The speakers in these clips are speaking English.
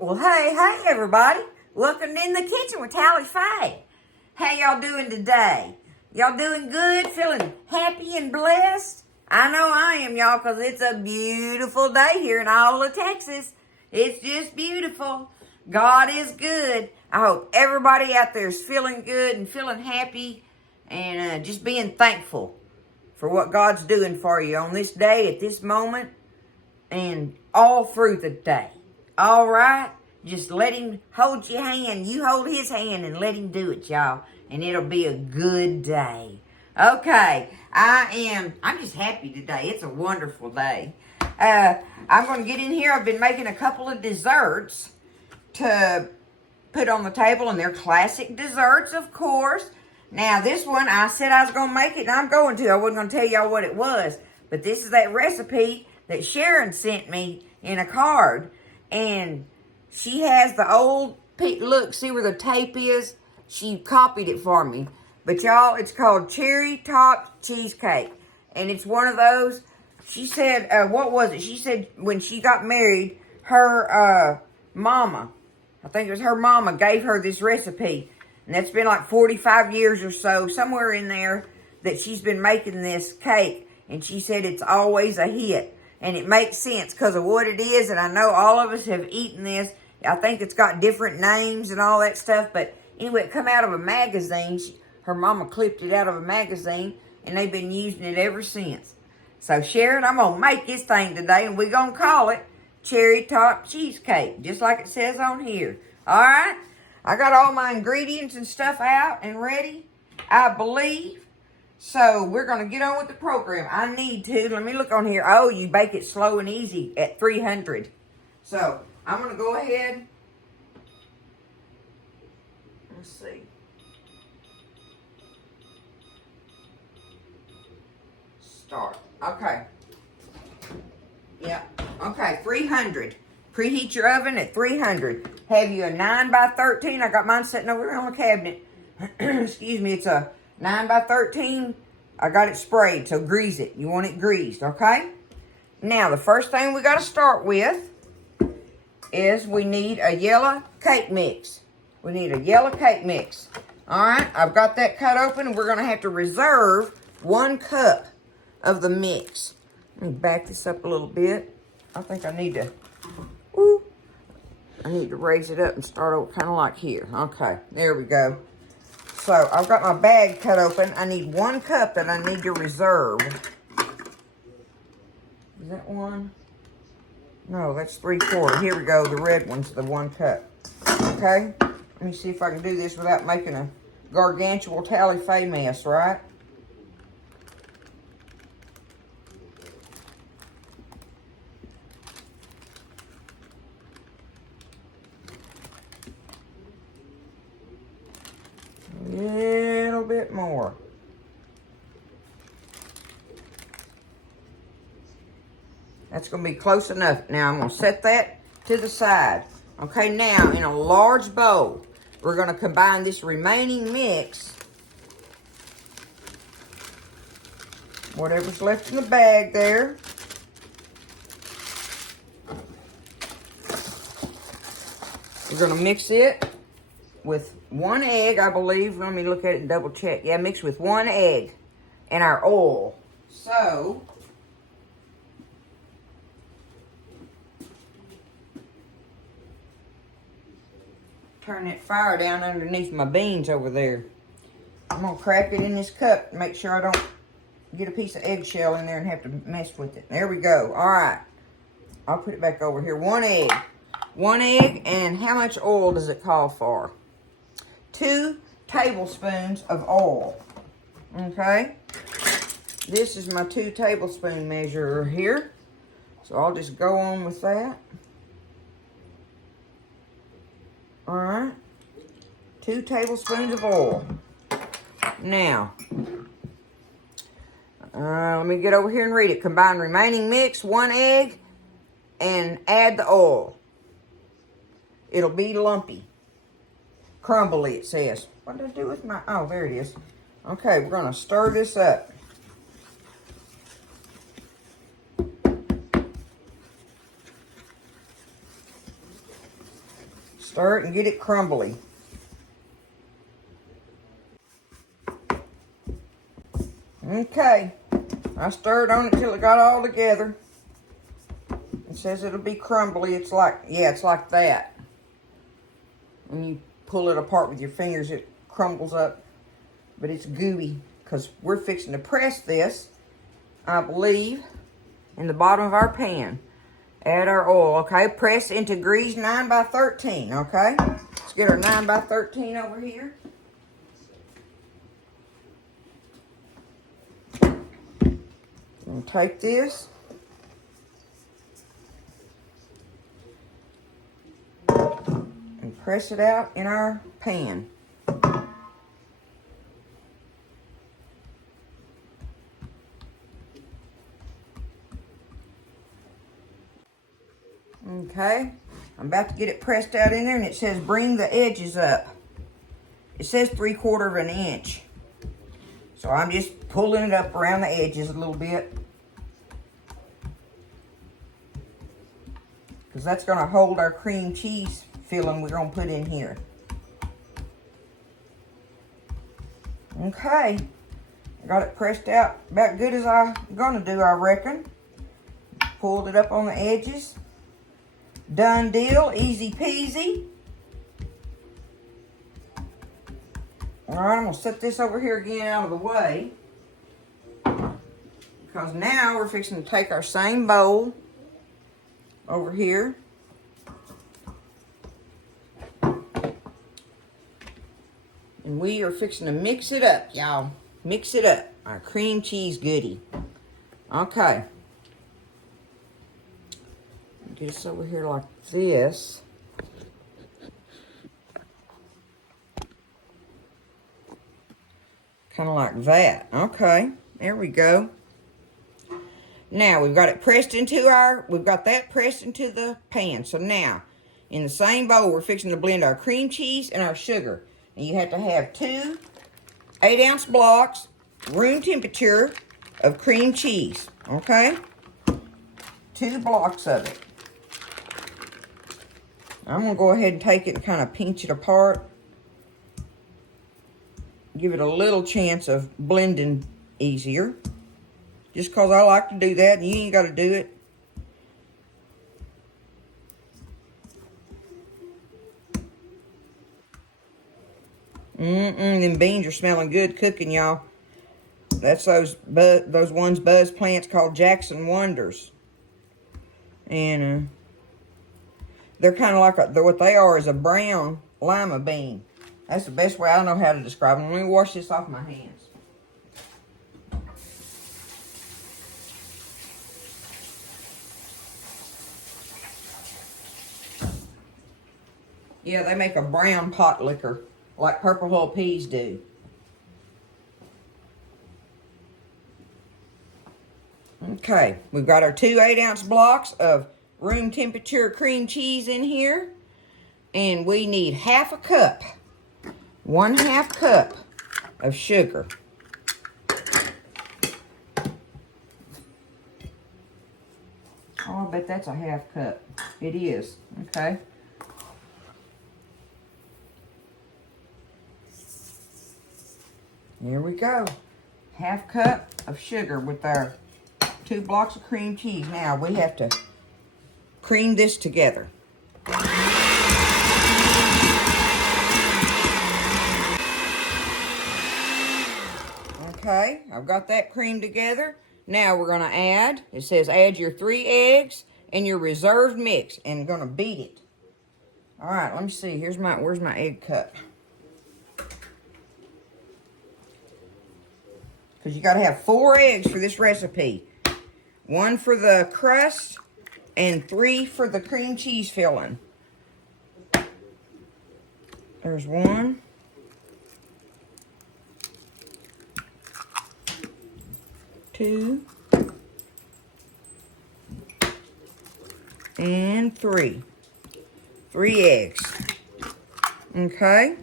Well, hey, everybody. Welcome in the kitchen with Tally Faye. How y'all doing today? Y'all doing good? Feeling happy and blessed? I know I am, y'all, because it's a beautiful day here in all of Texas. It's just beautiful. God is good. I hope everybody out there is feeling good and feeling happy and just being thankful for what God's doing for you on this day, at this moment, and all through the day. All right? Just let him hold your hand. You hold his hand and let him do it, y'all. And it'll be a good day. Okay. I'm just happy today. It's a wonderful day. I'm going to get in here. I've been making a couple of desserts to put on the table. And they're classic desserts, of course. Now, this one, I said I was going to make it. And I'm going to. I wasn't going to tell y'all what it was. But this is that recipe that Sharron sent me in a card. And she has the old, look, see where the tape is? She copied it for me. But y'all, it's called Cherry Top Cheesecake. And it's one of those, she said, what was it? She said when she got married, her mama, I think it was her mama, gave her this recipe. And that's been like 45 years or so, somewhere in there, that she's been making this cake. And she said it's always a hit. And it makes sense because of what it is. And I know all of us have eaten this. I think it's got different names and all that stuff. But anyway, it come out of a magazine. Her mama clipped it out of a magazine. And they've been using it ever since. So, Sharron, I'm going to make this thing today. And we're going to call it Cherry Top Cheesecake. Just like it says on here. All right? I got all my ingredients and stuff out and ready, I believe. So, we're going to get on with the program. I need to. Let me look on here. Oh, you bake it slow and easy at 300. So, I'm going to go ahead. Let's see. Start. Okay. Yeah. Okay, 300. Preheat your oven at 300. Have you a 9 by 13? I got mine sitting over here on the cabinet. Excuse me, it's a 9 by 13. I got it sprayed, so grease it. You want it greased, okay? Now, the first thing we got to start with is we need a yellow cake mix. We need a yellow cake mix. All right, I've got that cut open. We're going to have to reserve 1 cup of the mix. Let me back this up a little bit. I think I need to, I need to raise it up and start over kind of like here. Okay, there we go. So, I've got my bag cut open. I need 1 cup that I need to reserve. Is that 1? No, that's 3/4. Here we go. The red one's the 1 cup. Okay? Let me see if I can do this without making a gargantuan Tally Faye mess, right? A little bit more. That's going to be close enough. Now, I'm going to set that to the side. Okay, now, in a large bowl, we're going to combine this remaining mix, whatever's left in the bag there. We're going to mix it with 1 egg, I believe. Let me look at it and double check. Yeah, mix with 1 egg and our oil. So, turn that fire down underneath my beans over there. I'm going to crack it in this cup and make sure I don't get a piece of eggshell in there and have to mess with it. There we go. All right. I'll put it back over here. 1 egg. 1 egg, and how much oil does it call for? 2 tablespoons of oil. Okay? This is my 2 tablespoon measure here. So I'll just go on with that. Alright. 2 tablespoons of oil. Now, let me get over here and read it. Combine remaining mix, 1 egg, and add the oil. It'll be lumpy. Crumbly, it says. What did I do with my... Oh, there it is. Okay, we're going to stir this up. Stir it and get it crumbly. Okay, I stirred on it till it got all together. It says it'll be crumbly. It's like, yeah, it's like that. When you pull it apart with your fingers, it crumbles up. But it's gooey because we're fixing to press this, I believe, in the bottom of our pan. Add our oil, okay? Press into grease 9 by 13, okay? Let's get our 9 by 13 over here. And take this. And press it out in our pan. Okay, I'm about to get it pressed out in there, and it says bring the edges up. It says 3/4 of an inch. So I'm just pulling it up around the edges a little bit. Because that's going to hold our cream cheese filling we're going to put in here. Okay, I got it pressed out about good as I'm going to do, I reckon. Pulled it up on the edges. Done deal, easy peasy. All right, I'm gonna set this over here again out of the way, because now we're fixing to take our same bowl over here. And we are fixing to mix it up, y'all. Mix it up, our cream cheese goodie. Okay. Get this over here like this. Kind of like that. Okay, there we go. Now we've got it pressed into we've got that pressed into the pan. So now, in the same bowl, we're fixing to blend our cream cheese and our sugar. And you have to have 2 8-ounce blocks, room temperature, of cream cheese. Okay? 2 blocks of it. I'm going to go ahead and take it and kind of pinch it apart. Give it a little chance of blending easier. Just because I like to do that, and you ain't got to do it. Them beans are smelling good cooking, y'all. That's those ones Buzz plants called Jackson Wonders. And they're kind of like what they are is a brown lima bean. That's the best way I know how to describe them. Let me wash this off my hands. Yeah, they make a brown pot liquor like Purple Hull Peas do. Okay, we've got our 2 8-ounce blocks of room temperature cream cheese in here. And we need 1/2 cup. 1/2 cup of sugar. Oh, I bet that's a 1/2 cup. It is. Okay. Here we go. 1/2 cup of sugar with our 2 blocks of cream cheese. Now we have to cream this together. Okay, I've got that creamed together. Now we're going to add, it says add your 3 eggs and your reserved mix, and going to beat it. All right, let me see. Where's my egg cup? Because you got to have 4 eggs for this recipe. 1 for the crust and 3 for the cream cheese filling. There's 1. 2. And 3. 3 eggs. Okay.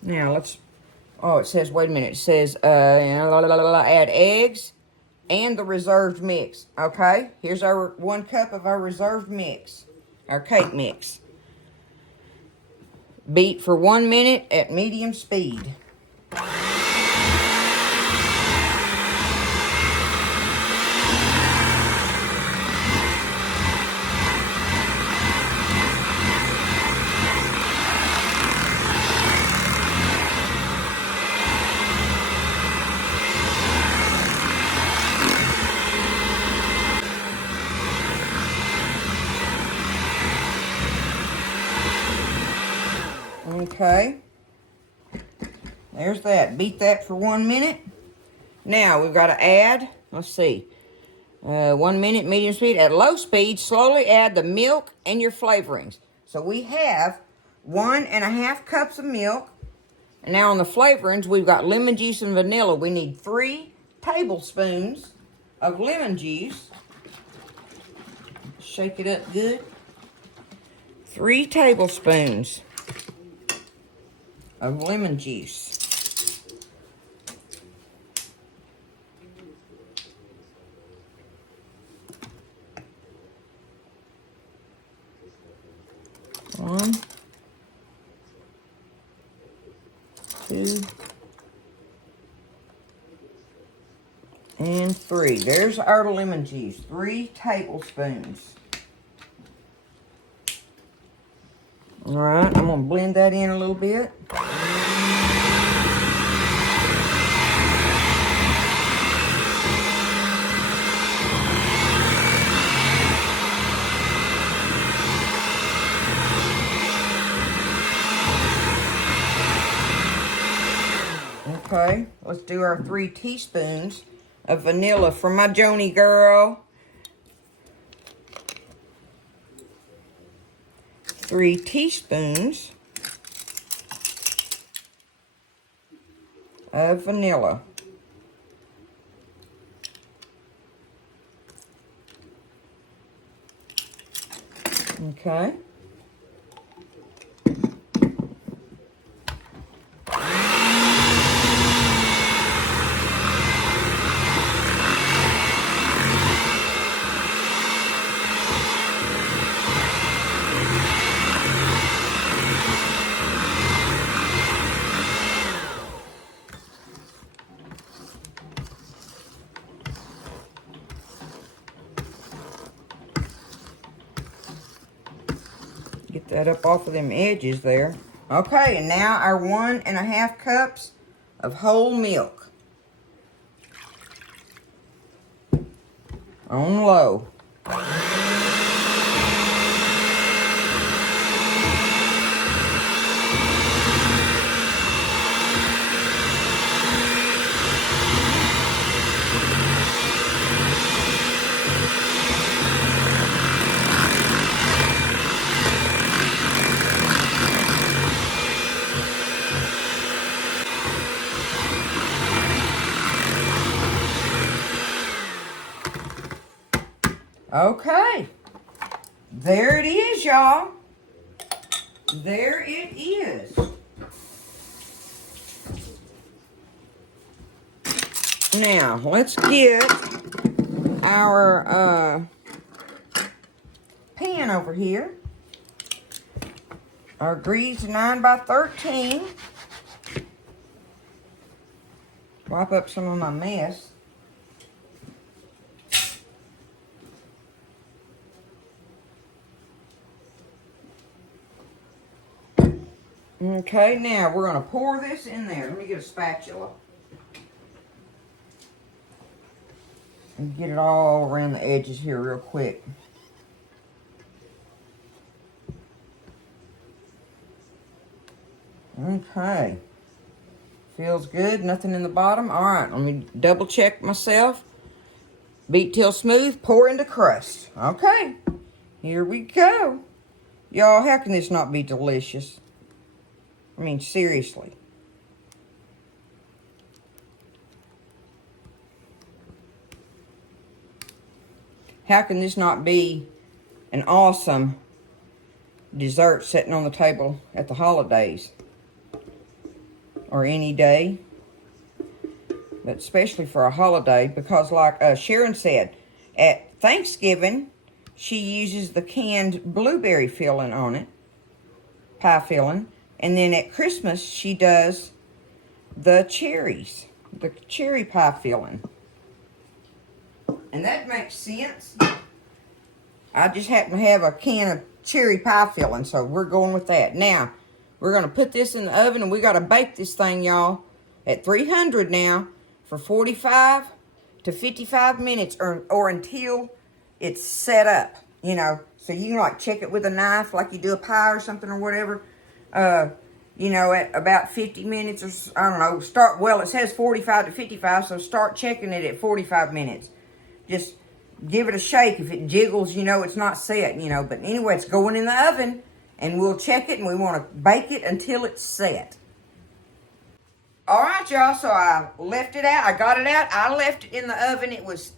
Now let's, oh, it says, wait a minute. It says, add eggs and the reserved mix. Okay, here's our 1 cup of our reserved mix, our cake mix. Beat for 1 minute at medium speed. Okay, there's that. Beat that for 1 minute. Now we've got to add, let's see, 1 minute medium speed. At low speed, slowly add the milk and your flavorings. So we have 1.5 cups of milk. And now on the flavorings, we've got lemon juice and vanilla. We need 3 tablespoons of lemon juice. Shake it up good. 3 tablespoons of lemon juice. One, 2, and 3. There's our lemon juice, 3 tablespoons. All right, I'm gonna blend that in a little bit. Okay, let's do our 3 teaspoons of vanilla for my Joni girl. 3 teaspoons of vanilla. Okay. Get that up off of them edges there. Okay, and now our 1.5 cups of whole milk. On low. Okay, there it is, y'all. There it is. Now, let's get our pan over here. Our greased 9x13. Wipe up some of my mess. Okay, now we're going to pour this in there. Let me get a spatula. And get it all around the edges here real quick. Okay. Feels good. Nothing in the bottom. All right, let me double check myself. Beat till smooth. Pour into crust. Okay. Here we go. Y'all, how can this not be delicious? I mean, seriously. How can this not be an awesome dessert sitting on the table at the holidays? Or any day? but especially for a holiday, because like Sharron said, at Thanksgiving, she uses the canned blueberry filling on it, pie filling, and then at Christmas, she does the cherries, the cherry pie filling. And that makes sense. I just happen to have a can of cherry pie filling, so we're going with that. Now, we're going to put this in the oven, and we got to bake this thing, y'all, at 300 now for 45 to 55 minutes or until it's set up, you know. So you can, like, check it with a knife like you do a pie or something or whatever. You know, at about 50 minutes or, I don't know, well, it says 45 to 55, so start checking it at 45 minutes. Just give it a shake. If it jiggles, you know it's not set, you know. But anyway, it's going in the oven, and we'll check it, and we want to bake it until it's set. All right, y'all, so I left it out. I got it out. I left it in the oven. It was,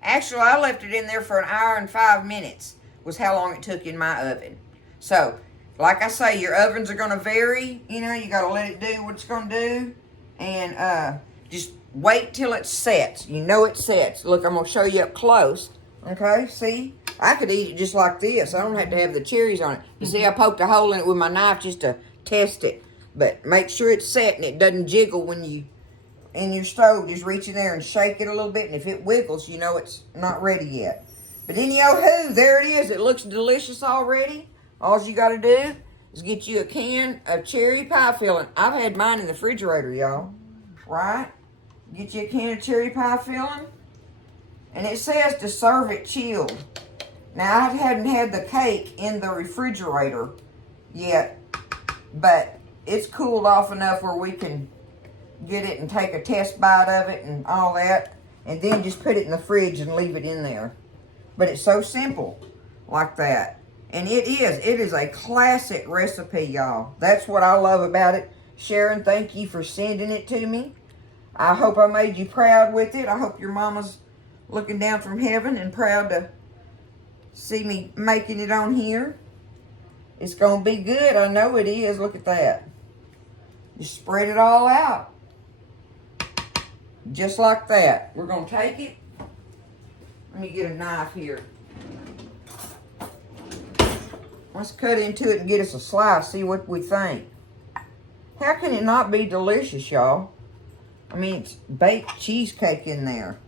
actually, I left it in there for 1 hour and 5 minutes was how long it took in my oven. So, like I say, your ovens are going to vary. You know, you got to let it do what it's going to do. And just wait till it sets. You know it sets. Look, I'm going to show you up close. Okay, see? I could eat it just like this. I don't have to have the cherries on it. You see, I poked a hole in it with my knife just to test it. But make sure it's set and it doesn't jiggle when you, in your stove. Just reach in there and shake it a little bit. And if it wiggles, you know it's not ready yet. But anyhow, there it is. It looks delicious already. All you got to do is get you a can of cherry pie filling. I've had mine in the refrigerator, y'all. Right? Get you a can of cherry pie filling. And it says to serve it chilled. Now, I hadn't had the cake in the refrigerator yet. But it's cooled off enough where we can get it and take a test bite of it and all that. And then just put it in the fridge and leave it in there. But it's so simple like that. And it is a classic recipe, y'all. That's what I love about it. Sharron, thank you for sending it to me. I hope I made you proud with it. I hope your mama's looking down from heaven and proud to see me making it on here. It's going to be good. I know it is. Look at that. Just spread it all out. Just like that. We're going to take it. Let me get a knife here. Let's cut into it and get us a slice. See what we think. How can it not be delicious, y'all? I mean, it's baked cheesecake in there.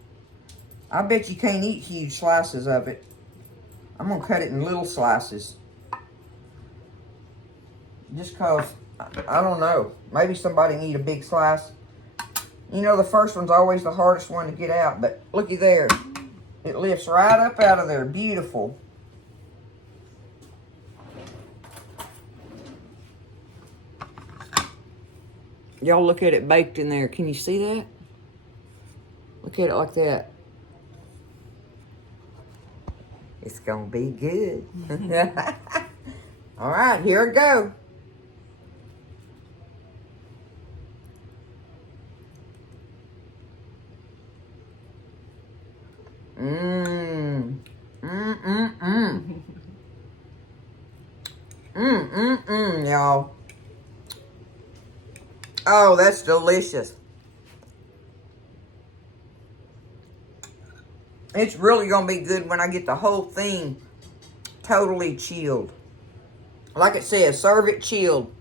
I bet you can't eat huge slices of it. I'm going to cut it in little slices. Just because, I don't know. Maybe somebody can eat a big slice. You know, the first one's always the hardest one to get out. But looky there. It lifts right up out of there. Beautiful. Y'all look at it baked in there. Can you see that? Look at it like that. It's going to be good. All right, here we go. Y'all. Oh, that's delicious. It's really going to be good when I get the whole thing totally chilled. Like it says, serve it chilled.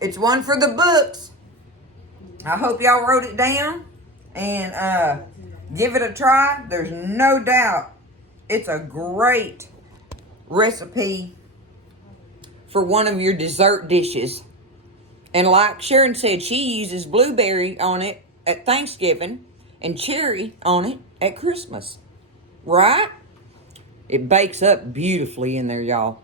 It's one for the books. I hope y'all wrote it down and give it a try. There's no doubt it's a great recipe for one of your dessert dishes. And like Sharron said, she uses blueberry on it at Thanksgiving and cherry on it at Christmas. Right? It bakes up beautifully in there, y'all.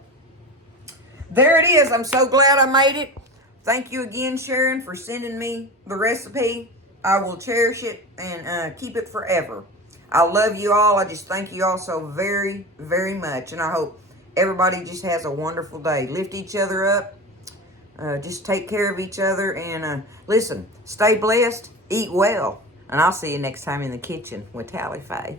There it is. I'm so glad I made it. Thank you again, Sharron, for sending me the recipe. I will cherish it and keep it forever. I love you all. I just thank you all so very, very much. And I hope everybody just has a wonderful day. Lift each other up. Just take care of each other. And listen, stay blessed. Eat well. And I'll see you next time in the kitchen with Tally Faye.